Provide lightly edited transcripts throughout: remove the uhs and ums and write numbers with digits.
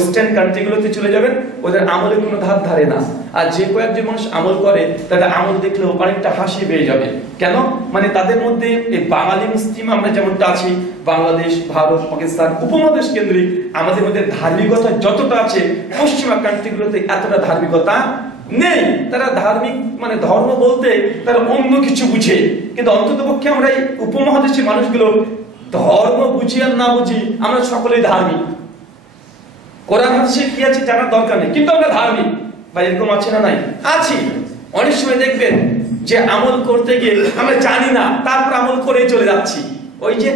Western কান্ট্রিগুলোতে চলে যাবেন, ওদের আমলে কোনো ধার ধারে না। আর যে কয়েকজন মানুষ আমল করে তাদের আমল দেখলে অনেকটা হাসি পেয়ে যাবে। কেন? মানে তাদের মধ্যে এই বাঙালি মুসলিম আমরা যেমনটা আছি, বাংলাদেশ, ভারত, পাকিস্তান উপমহাদেশ কেন্দ্রিক আমাদের মধ্যে ধার্মিকতা যতটা আছে, পশ্চিমা কান্ট্রিগুলোতে এতটা ধার্মিকতা নেই। তারা ধার্মিক মানে ধর্ম বলতে তারা অন্য কিছু বুঝে, কিন্তু অন্ততপক্ষে আমরা এই উপমহাদেশের মানুষগুলো ধর্ম বুঝি আর না বুঝি আমরা সকলেই ধার্মিক। কোরআন হাদিসে কি আছে জানার দরকার নেই, কিন্তু আমরা ধার্মিক। বা এরকম আছে না? নাই, আছি। অনেক সময় দেখবেন যে আমল করতে গিয়ে আমরা জানি না, তারপর আমল করে চলে যাচ্ছি। ওই যে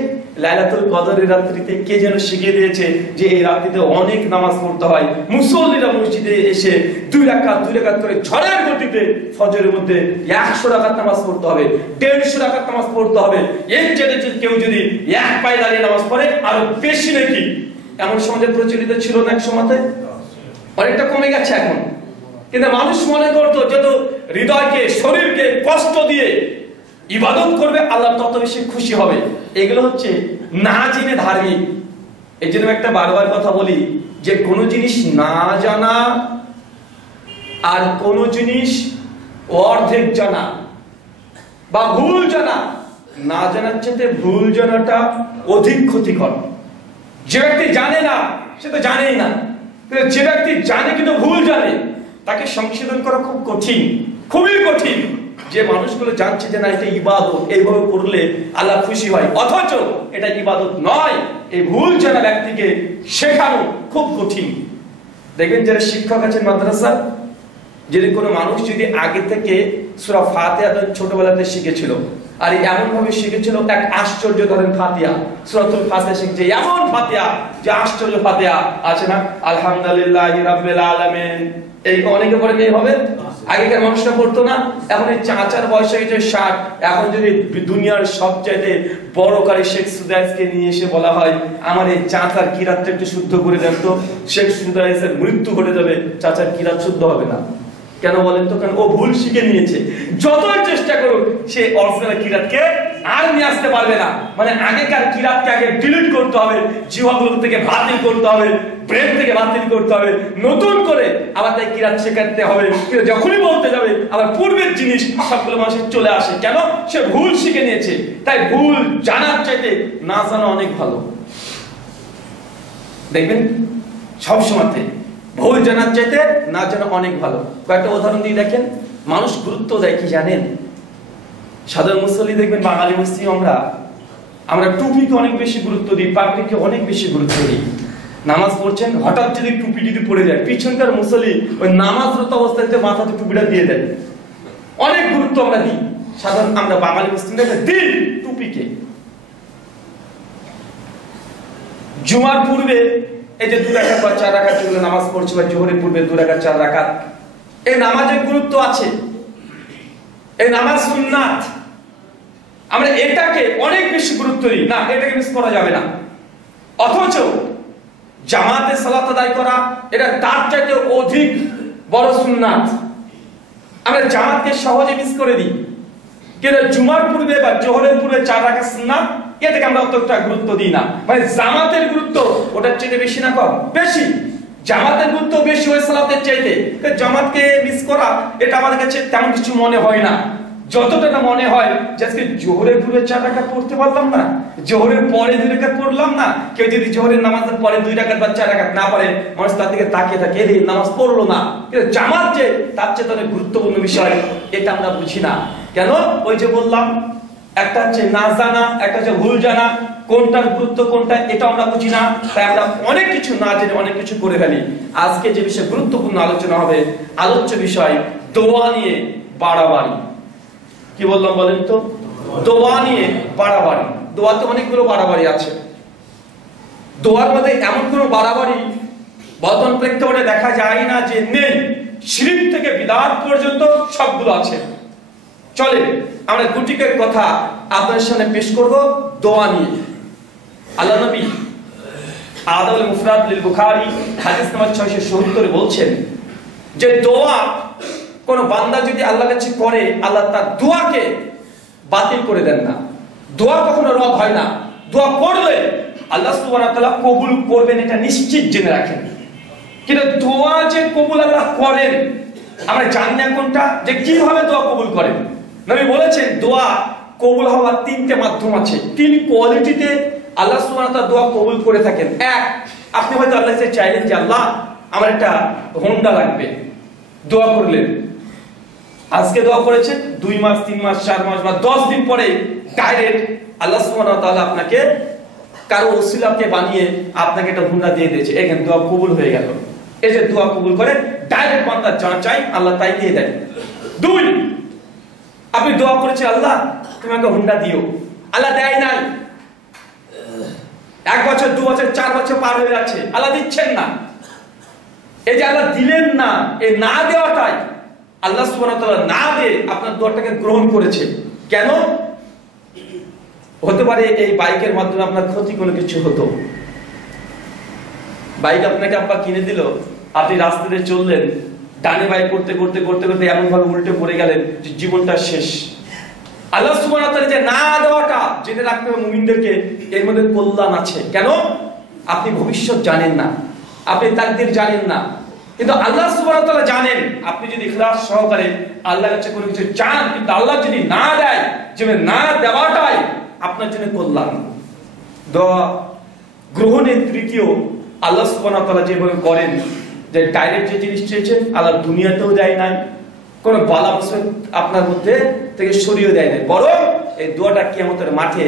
লাইলাতুল কদরের রাত্রিতে কে যেন শিখিয়ে দিয়েছে যে এই রাত্রিতে অনেক নামাজ পড়তে হয়। মুসল্লিরা মসজিদে এসে 2 রাকাত করে ঝড়ের গতিতে ফজরের মধ্যে 100 রাকাত নামাজ পড়তে হবে, 150 রাকাত নামাজ পড়তে হবে। এর চেয়ে কেউ যদি এক পায়ে দাঁড়িয়ে নামাজ পড়ে আরো বেশি নাকি। এমন সমাজে প্রচলিত ছিল না এক সময়তে, অনেকটা কমে গেছে এখন। কিন্তু মানুষ মনে করতো যত হৃদয়কে শরীরকে কষ্ট দিয়ে ইবাদত করবে আল্লাহ তত বেশি খুশি হবে। এগুলো হচ্ছে না জেনে ধার্মিক। এই জন্য একটা বারবার কথা বলি যে কোন জিনিস না জানা আর কোন জিনিস অর্ধেক জানা বা ভুল জানা, না জানার চেয়ে ভুল জানাটা অধিক ক্ষতিকর। যে ব্যক্তি জানে না সে তো জানেই না, যে ব্যক্তি জানে কিন্তু ভুল জানে তাকে সংশোধন করা খুব কঠিন, খুবই কঠিন। যে মানুষগুলো জানছে যে না এটা ইবাদত, এইভাবে করলে আল্লাহ খুশি হয়, অথচ এটা ইবাদত নয়, এই ভুল জানা ব্যক্তিকে শেখানো খুব কঠিন। দেখবেন যারা শিক্ষক আছেন মাদ্রাসা, যদি কোনো মানুষ যদি আগে থেকে সূরা ফাতিহা ছোটবেলাতে শিখেছিল আর এমন ভাবে শিখেছিল এক আশ্চর্য ধরেন ফাতিহা, সূরাতুল ফাতিহা শিখছে এমন ফাতিহা যে আশ্চর্য ফাতিহা আছে না, আলহামদুলিল্লাহি রাব্বিল আলামিন, এই অনেকে পড়ে নেই হবে। আগেকার মানুষরা পড়তো না। এখন এই চাচার বয়স হয়ে গেছে 60, এখন যদি দুনিয়ার সবচাইতে বড় কারি শেখ সুদাইসকে নিয়ে এসে বলা হয় আমার এই চাচার কিরাতটা একটু শুদ্ধ করে দেন তো, শেখ সুদাইসের মৃত্যু ঘটে যাবে, চাচার কিরাত শুদ্ধ হবে না। কেন বলেন তো? কারণ ও ভুল শিখে নিয়েছে। যতই চেষ্টা করুক সে অরিজিনাল কিরাতকে আর নিয়ে আসতে পারবে না। মানে আগেকার কিরাতকে আগে ডিলিট করতে হবে, জিহ্বাগুলো থেকে বাতিল করতে হবে, ব্রেন থেকে বাতিল করতে হবে, নতুন করে আবার তাই কিরাত শেখাতে হবে। যখনই বলতে যাবে আবার পূর্বের জিনিস সবগুলো মানুষের চলে আসে। কেন? সে ভুল শিখে নিয়েছে। তাই ভুল জানার চাইতে না জানা অনেক ভালো। দেখবেন সবসময়তে ভুল জানার চাইতে না জানা অনেক ভালো। কয়েকটা উদাহরণ দিয়ে দেখেন। মানুষ গুরুত্ব দেয় কি জানেন? সাধারণ মুসল্লি দেখবেন বাঙালি মুসলিম আমরা টুপিকে অনেক বেশি গুরুত্ব দিই, পাগড়িকে অনেক বেশি গুরুত্ব দিই। নামাজ পড়ছেন, হঠাৎ যদি টুপি যদি পড়ে যায়, পিছনকার মুসল্লি ওই নামাজরত অবস্থাতে মাথাতে টুপিটা দিয়ে দেন। অনেক গুরুত্ব আমরা দিই। সাধারণ আমরা বাঙালি মুসলিমরা দিই টুপিকে। জুমার পূর্বে এই যে 2 রাকাত বা 4 রাকাত যেগুলো নামাজ পড়ছি, বা জোহরের পূর্বে 2 রাকাত 4 রাকাত, এই নামাজের গুরুত্ব আছে। এই নামাজ সুন্নাত, আমরা এটাকে অনেক বেশি গুরুত্ব দিই না, এটাকে মিস করা যাবে না। অথচ জামাতে সালাত আদায় করা এটা তার চাইতে অধিক বড় সুন্নাত। আমরা জামাতকে সহজে মিস করে দিই, কিন্তু জুমার পূর্বে বা জোহরের পূর্বে 4 রাকাত সুন্নাত এটাকে আমরা অতটা গুরুত্ব দিই না। মানে জামাতের গুরুত্ব ওটার চাইতে বেশি না কম? বেশি। জামাতের গুরুত্ব বেশি ওই সালাতের চাইতে। জামাতকে মিস করা এটা আমাদের কাছে তেমন কিছু মনে হয় না। যতটা না মনে হয় যে আজকে জোহরের পূর্বে 4 রাকাত পড়তে পারলাম না, জোহরের পরে 2 রাকাত পড়লাম না। কেউ যদি জোহরের নামাজের পরে 2 রাকাত বা 4 রাকাত না পড়ে, মানুষ তার দিকে তাকিয়ে থাকে, এই নামাজ পড়লো না। কিন্তু জামাত যে তার চেয়ে অনেক গুরুত্বপূর্ণ বিষয়, এটা আমরা বুঝি না। কেন? ওই যে বললাম, একটা হচ্ছে না জানা, একটা হচ্ছে ভুল জানা। কোনটার গুরুত্ব কোনটা এটা আমরা বুঝি না, তাই আমরা অনেক কিছু না জেনে অনেক কিছু করে ফেলি। আজকে যে বিষয়ে গুরুত্বপূর্ণ আলোচনা হবে, আলোচ্য বিষয় দোয়া নিয়ে বাড়াবাড়ি। কি বললাম বলেন তো? দোয়া নিয়ে বাড়াবাড়ি। দোয়াতে অনেকগুলো বাড়াবাড়ি আছে। দোয়ার মধ্যে এমন কোনো বাড়াবাড়ি বর্তমান প্রেক্ষাপটে দেখা যায় না যে নেই। শিরক থেকে বিদআত পর্যন্ত সবগুলো আছে। চলে আমরা গুটিকের কথা আপনাদের সামনে পেশ করব দোয়া নিয়ে। আল্লাহ নবী আদাবুল মুফরাদ লিল বুখারী হাদিস নাম্বার 677 বলছেন যে দোয়া কোন বান্দা যদি আল্লাহর কাছে করে, আল্লাহ তার দোয়াকে বাতিল করে দেন না। দোয়া কখনো রদ হয় না। দোয়া করলে আল্লাহ সুবহানাহু ওয়া তাআলা কবুল করবেন, এটা নিশ্চিত জেনে রাখেন। কিন্তু দোয়া যে কবুল আল্লাহ করেন আমরা জানি না কোনটা, যে কিভাবে দোয়া কবুল করেন। নবী বলেছেন দোয়া কবুল হওয়ার তিনটে মাধ্যম আছে, তিন কোয়ালিটিতে আল্লাহ সুবহানাহু ওয়া তাআলা দোয়া কবুল করে থাকেন। এক, আপনি হয়তো আল্লাহর কাছে চাইলেন যে আল্লাহ আমার একটা হোন্ডা লাগবে, দোয়া করলেন, আজকে দোয়া করেছেন 2 মাস 3 মাস 4 মাস বা 10 দিন পরে ডাইরেক্ট আল্লাহ সুবহানাহু ওয়া তাআলা আপনাকে কারো ওসিলাকে বানিয়ে আপনাকে একটা হোন্ডা দিয়ে দিয়েছে, এখানে দোয়া কবুল হয়ে গেল। এই যে দোয়া কবুল করে ডাইরেক্ট বান্দা যা চাই আল্লাহ তাই দিয়ে দেয়। 2, আপনি দোয়া করেছেন আল্লাহ তুমি আমাকে হোন্ডা দিও, আল্লাহ দেয় নাই, 1 বছর 2 বছর 4 বছর পার হয়ে যাচ্ছে, আল্লাহ দিচ্ছেন না। এই যে আল্লাহ দিলেন না, এই না দেওয়াটাই আল্লাহ সুবহানাহু ওয়া তাআলা না দিয়ে আপনার দোয়াটাকে গ্রহণ করেছে। কেন? হতে পারে এই বাইকের মাধ্যমে আপনার ক্ষতি কোনো কিছু হতো, বাইক আপনাকে আব্বা কিনে দিল, আপনি রাস্তাতে চললেন, ডানে বাইক করতে করতে করতে করতে এমন ভাবে উল্টে পড়ে গেলেন যে জীবনটা শেষ। আল্লাহ সুবহানাহু ওয়া তাআলা যে না দেওয়াটা জেনে রাখতে হবে মুমিনদেরকে, এর মধ্যে কল্যাণ আছে। কেন? আপনি ভবিষ্যৎ জানেন না, আপনি তাকদীর জানেন না, কিন্তু আল্লাহ সুবহানাহু ওয়া তাআলা জানেন। আপনি যদি ইখলাস সহকারে আল্লাহর কাছে কোনো কিছু চান, কিন্তু আল্লাহ যদি না দেয়, যে না দেওয়াটাই আপনার জন্য কল্যাণ। দোয়া গ্রহণের তৃতীয় আল্লাহ সুবহানাহু ওয়া তাআলা যেভাবে করেন, যে ডাইরেক্ট যে জিনিস চেয়েছেন আল্লাহ দুনিয়াতেও দেয় নাই, কোন বালা মুসিবত আপনার মধ্যে থেকে সরিয়ে দেয় নাই, বরং এই দোয়াটা কিয়ামতের মাঠে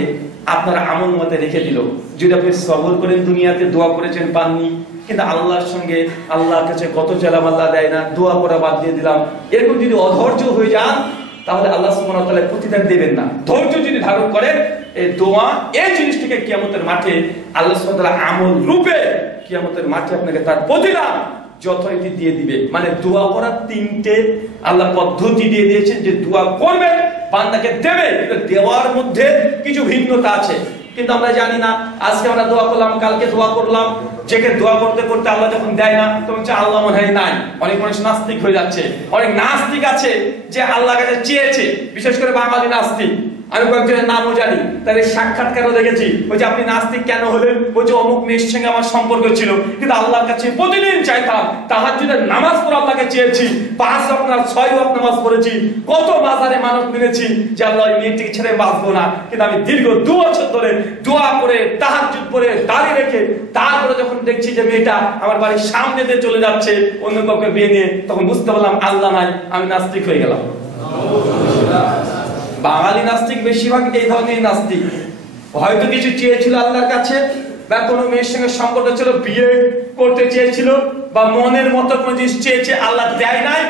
আপনার আমল মতে রেখে দিল। যদি আপনি সবর করেন, দুনিয়াতে দোয়া করেছেন পাননি, কিন্তু আল্লাহর সঙ্গে আল্লাহর কাছে কত চালাম আল্লাহ দেয় না, দোয়া করা বাদ দিয়ে দিলাম, এরকম যদি অধৈর্য হয়ে যান তাহলে আল্লাহ সুবহানাহু ওয়া তাআলা প্রতিদান দেবেন না। ধৈর্য যদি ধারণ করেন, এই দোয়া এই জিনিসটিকে কিয়ামতের মাঠে আল্লাহ সুবহানাহু ওয়া তাআলা আমল রূপে কিয়ামতের মাঠে আপনাকে তার প্রতিদান যথারীতি দিয়ে দিবে। মানে দোয়া করার 3টে আল্লাহ পদ্ধতি দিয়ে দিয়েছেন, যে দোয়া করবেন বান্দাকে দেবে, কিন্তু দেওয়ার মধ্যে কিছু ভিন্নতা আছে। কিন্তু আমরা জানি না, আজকে আমরা দোয়া করলাম, কালকে দোয়া করলাম, যেকে দোয়া করতে করতে আল্লাহ যখন দেয় না তখন আল্লাহ মনে হয় নাই। অনেক মানুষ নাস্তিক হয়ে যাচ্ছে, অনেক নাস্তিক আছে যে আল্লাহর কাছে চেয়েছে, বিশেষ করে বাঙালি নাস্তিক। আমি কয়েকজনের নামও জানি, তাদের সাক্ষাৎকারও দেখেছি। ওই যে আপনি নাস্তিক কেন হলেন? ওই যে অমুক মেয়ের সঙ্গে আমার সম্পর্ক ছিল, কিন্তু আল্লাহর কাছে প্রতিদিন চাইতাম, তাহাজ্জুদের নামাজ পড়ে আল্লাহকে চেয়েছি, 5 ওয়াক্ত না 6 ওয়াক্ত নামাজ পড়েছি, কত মাজারে মানত মেনেছি যে আল্লাহ এই মেয়েটিকে ছেড়ে বাঁচবো না, কিন্তু আমি দীর্ঘ 2 বছর ধরে দোয়া করে তাহাজ্জুদ পড়ে দাঁড়িয়ে রেখে তারপরে যখন দেখছি যে মেয়েটা আমার বাড়ির সামনে দিয়ে চলে যাচ্ছে অন্য কাউকে বিয়ে নিয়ে, তখন বুঝতে পারলাম আল্লাহ নাই, আমি নাস্তিক হয়ে গেলাম। বাঙালি নাস্তিক বেশিরভাগ এই ধরনের নাস্তিক, হয়তো কিছু চেয়েছিল আল্লাহর কাছে, বা কোনো মেয়ের সঙ্গে সম্পর্ক ছিল, বিয়ে করতে চেয়েছিল, বা মনের মতো কোনো জিনিস চেয়েছে, আল্লাহ দেয় নাই,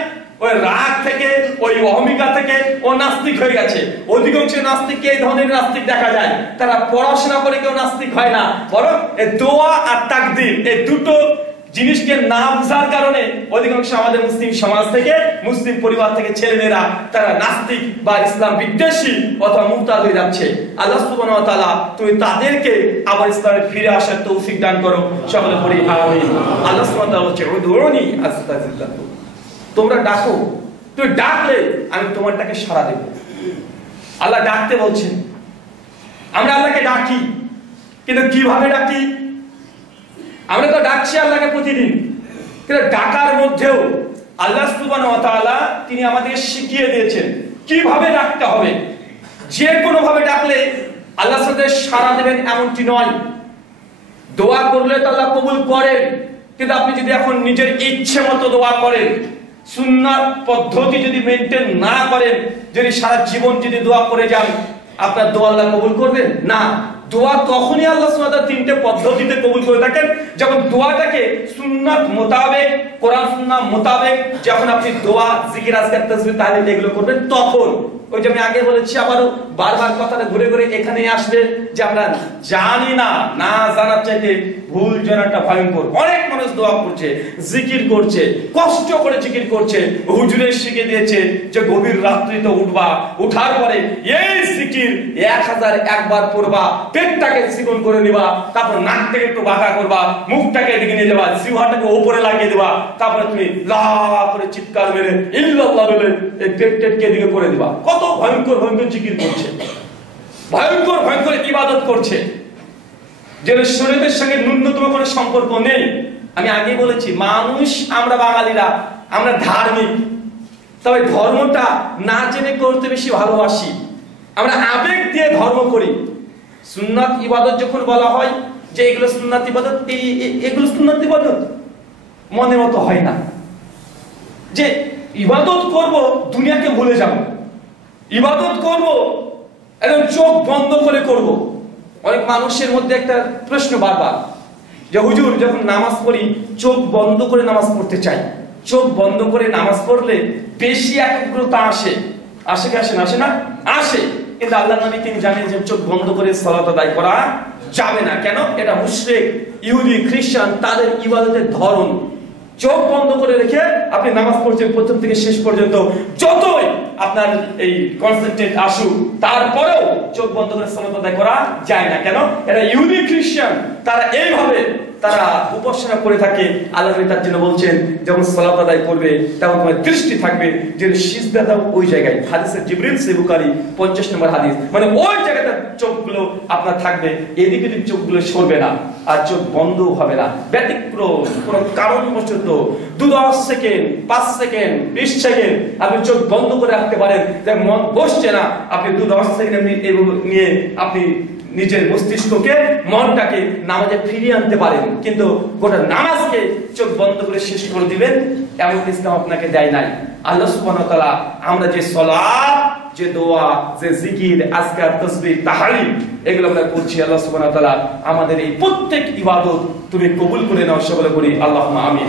ওই রাগ থেকে, ওই অহমিকা থেকে ও নাস্তিক হয়ে গেছে। অধিকাংশ নাস্তিককে এই ধরনের নাস্তিক দেখা যায়, তারা পড়াশোনা করে কেউ নাস্তিক হয় না, বরং এই দোয়া আর তাকদীর এই দুটো জিনিসকে না বুঝার কারণে অধিকাংশ আমাদের মুসলিম সমাজ থেকে, মুসলিম পরিবার থেকে ছেলেমেয়েরা তারা নাস্তিক বা ইসলাম বিদ্বেষী অথবা মুরতাদ হয়ে যাচ্ছে। আল্লাহ সুবহানাহু ওয়া তাআলা তুমি তাদেরকে আবার ইসলামে ফিরে আসার তৌফিক দান করো, সকলে পড়ি আমিন। আল্লাহ সুবহানাহু ওয়া তাআলা বলছে উদউনি আস্তাজিব লাকুম, তোমরা ডাকো, তুমি ডাকলে আমি তোমারটাকে সাড়া দেব। আল্লাহ ডাকতে বলছেন, আমরা আল্লাহকে ডাকি, কিন্তু কিভাবে ডাকি? আমরা তো ডাকছি আল্লাহকে প্রতিদিন, কিন্তু ডাকার মধ্যেও আল্লাহ সুবহানাহু ওয়া তাআলা তিনি আমাদের শিখিয়ে দিয়েছেন কিভাবে ডাকতে হবে। যে কোনো ভাবে ডাকলে আল্লাহর সাথে সাড়া দেবেন এমনটি নয়। দোয়া করলে তো আল্লাহ কবুল করেন, কিন্তু আপনি যদি এখন নিজের ইচ্ছে মতো দোয়া করেন, সুন্নাত পদ্ধতি যদি মেনটেন না করেন, যদি সারা জীবন যদি দোয়া করে যান, আপনার দোয়া আল্লাহ কবুল করবেন না। দোয়া তখনই আল্লাহ সুবহানাহু ওয়া তাআলা 3টে পদ্ধতিতে কবুল করে থাকেন, যখন দোয়াটাকে সুন্নাত মোতাবেক, কোরআন সুন্নাহ মোতাবেক যখন আপনি দোয়া, জিকির, আজকার, তাসবিহ, তাহলিল এগুলো করবেন, তখন ওই যে আমি আগে বলেছি, আবারও বারবার কথাটা ঘুরে ঘুরে এখানে আসবে, যে আমরা জানি না, না জানার চাইতে ভুল জানাটা ভয়ঙ্কর। অনেক মানুষ দোয়া করছে, জিকির করছে, কষ্ট করে জিকির করছে, হুজুরে শিখে দিয়েছে যে গভীর রাত্রিতে উঠবা, উঠার পরে এই জিকির 1001 বার পড়বা, পেটটাকে চিকন করে নিবা, তারপর নাক থেকে একটু বাঁকা করবা, মুখটাকে এদিকে নিয়ে যাবা, জিহ্বাটাকে উপরে লাগিয়ে দিবা, তারপরে তুমি লা করে চিৎকার মেরে ইল্লাল্লাহ বলে এই পেটটাকে এদিকে করে দিবা। কত ভয়ঙ্কর ভয়ঙ্কর জিকির করছে, ভয়ঙ্কর ভয়ঙ্কর ইবাদত করছে, যে শরীরের সঙ্গে ন্যূনতম কোনো সম্পর্ক নেই। আমি আগে বলেছি মানুষ আমরা বাঙালিরা আমরা ধার্মিক, তবে ধর্মটা না জেনে করতে বেশি ভালোবাসি, আমরা আবেগ দিয়ে ধর্ম করি। সুন্নাত ইবাদত যখন বলা হয় যে এগুলো সুন্নাত ইবাদত, এগুলো সুন্নাত ইবাদত মনের মতো হয় না। যে ইবাদত করব দুনিয়াকে ভুলে যাব, ইবাদত করব একদম চোখ বন্ধ করে করব। অনেক মানুষের মধ্যে একটা প্রশ্ন বারবার যে হুজুর যখন নামাজ পড়ি চোখ বন্ধ করে নামাজ পড়তে চাই, চোখ বন্ধ করে নামাজ পড়লে বেশি একাগ্রতা আসে, আসে কি আসে না? আসে না? আসে। কিন্তু আল্লাহর নবী তিনি জানেন যে চোখ বন্ধ করে সালাত আদায় করা যাবে না। কেন? এটা মুশরিক, ইহুদি, খ্রিস্টান তাদের ইবাদতের ধরন। চোখ বন্ধ করে রেখে আপনি নামাজ পড়ছেন প্রথম থেকে শেষ পর্যন্ত, যতই আপনার এই কনসেন্ট্রেট আসুক তারপরেও চোখ বন্ধ করে সালাত আদায় করা যায় না। কেন? এটা ইহুদি, খ্রিস্টান তারা এইভাবে তারা উপাসনা করে থাকে। আল্লাহ তার জন্য বলছেন যখন সালাত আদায় করবে তখন তোমার দৃষ্টি থাকবে যে সিজদা দাও ওই জায়গায়। হাদিসে জিবরিল সহিহ বুখারী 50 নম্বর হাদিস, মানে ওই জায়গাটা চোখগুলো আপনার থাকবে, এদিকে চোখগুলো সরবে না আর চোখ বন্ধ হবে না। ব্যতিক্রম কোনো কারণবশত 2-10 সেকেন্ড, 5 সেকেন্ড, 20 সেকেন্ড আপনি চোখ বন্ধ করে রাখতে পারেন, মন বসছে না, আপনি 2-10 সেকেন্ড নিয়ে আপনি নিজের মস্তিষ্ককে মনটাকে নামাজে ফিরিয়ে আনতে পারেন। কিন্তু গোটা নামাজকে চোখ বন্ধ করে শেষ করে দিবেন এমন ইসলাম আপনাকে দেয় নাই। আল্লাহ সুবহানাহু ওয়া তাআলা আমরা যে সালাত, যে দোয়া, যে জিকির, আজকার, তাসবিহ, তাহলিল এগুলো আমরা করছি, আল্লাহ সুবহানাহু ওয়া তাআলা আমাদের এই প্রত্যেক ইবাদত তুমি কবুল করে নাও। সকলে করি আল্লাহুম্মা আমিন।